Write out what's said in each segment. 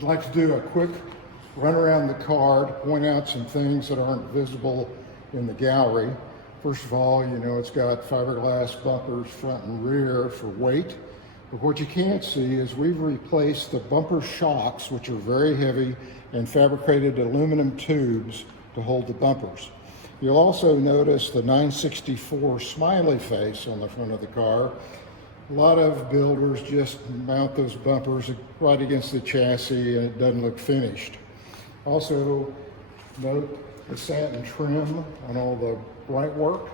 I'd like to do a quick run around the car to point out some things that aren't visible in the gallery. First of all, you know, it's got fiberglass bumpers front and rear for weight. But what you can't see is we've replaced the bumper shocks, which are very heavy, and fabricated aluminum tubes to hold the bumpers. You'll also notice the 964 smiley face on the front of the car. A lot of builders just mount those bumpers right against the chassis and it doesn't look finished. Also, note the satin trim on all the bright work,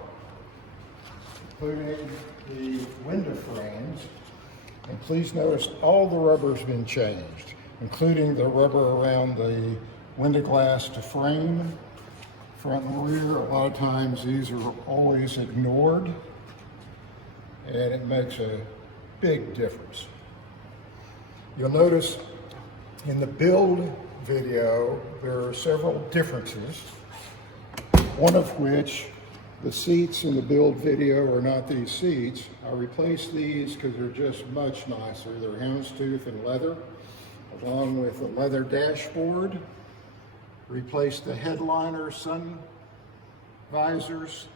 including the window frames. And please notice all the rubber's been changed, including the rubber around the window glass to frame, front and rear. A lot of times these are always ignored, and it makes a big difference. You'll notice in the build video there are several differences, one of which the seats in the build video are not these seats. I replaced these because they're just much nicer. They're houndstooth and leather, along with a leather dashboard. Replaced the headliner, sun visors,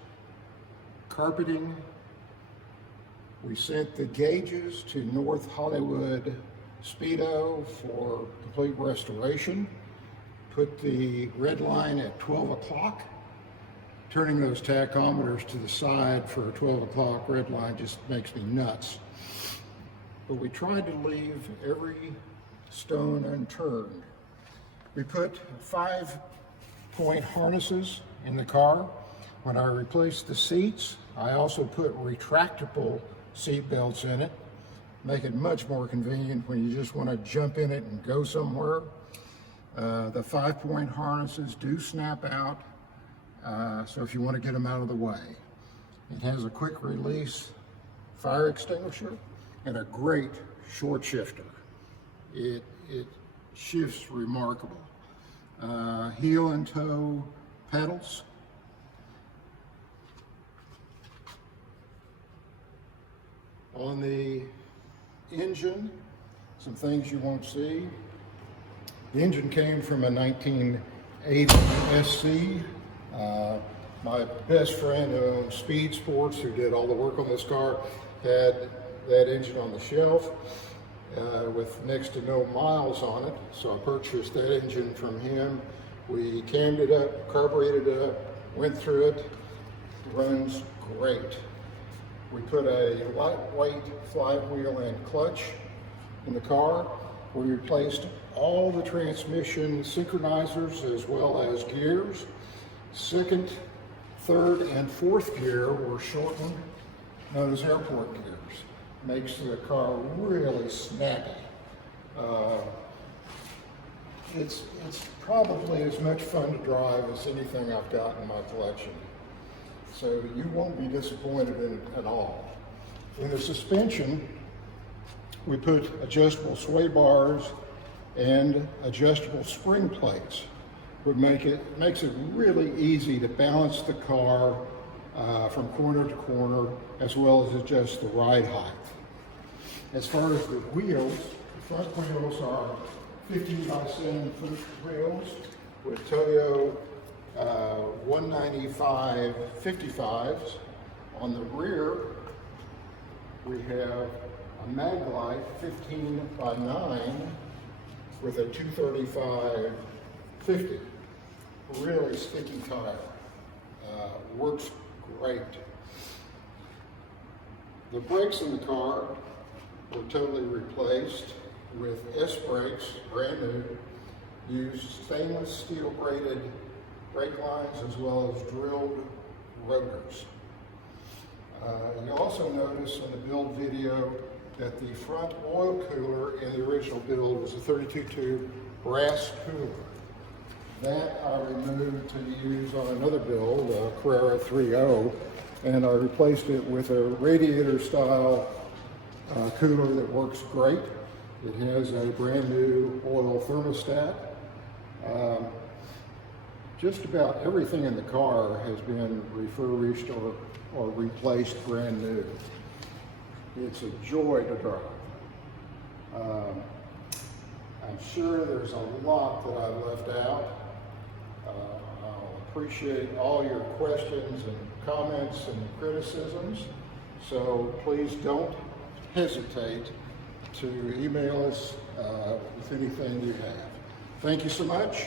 carpeting. We sent the gauges to North Hollywood Speedo for complete restoration. Put the red line at 12 o'clock. Turning those tachometers to the side for a 12 o'clock red line just makes me nuts. But we tried to leave every stone unturned. We put 5-point harnesses in the car. When I replaced the seats, I also put retractable seat belts in it. Make it much more convenient when you just want to jump in it and go somewhere. The 5-point harnesses do snap out. So if you want to get them out of the way. It has a quick release fire extinguisher and a great short shifter. It shifts remarkable. Heel and toe pedals. On the engine, some things you won't see. The engine came from a 1980 SC. My best friend who owns Speed Sports, who did all the work on this car, had that engine on the shelf with next to no miles on it. So I purchased that engine from him. We cammed it up, carbureted it up, went through it. Runs great. We put a lightweight flywheel and clutch in the car. We replaced all the transmission synchronizers as well as gears. Second, third, and fourth gear were shortened, known as airport gears. Makes the car really snappy. It's probably as much fun to drive as anything I've got in my collection. So you won't be disappointed in it at all. In the suspension, we put adjustable sway bars and adjustable spring plates. Makes it really easy to balance the car from corner to corner, as well as adjust the ride height. As far as the wheels, the front wheels are 15 by 7 foot wheels with Toyo 195 55s. On the rear, we have a Maglite 15 by 9 with a 235 50. Really sticky tire. Works great. The brakes in the car were totally replaced with S brakes, brand new. Used stainless steel braided brake lines as well as drilled rotors. You also notice in the build video that the front oil cooler in the original build was a 32 tube brass cooler. That I removed to use on another build, Carrera 3.0, and I replaced it with a radiator style cooler that works great. It has a brand new oil thermostat. Just about everything in the car has been refurbished or replaced brand new. It's a joy to drive. I'm sure there's a lot that I've left out. I'll appreciate all your questions and comments and criticisms. So please don't hesitate to email us with anything you have. Thank you so much.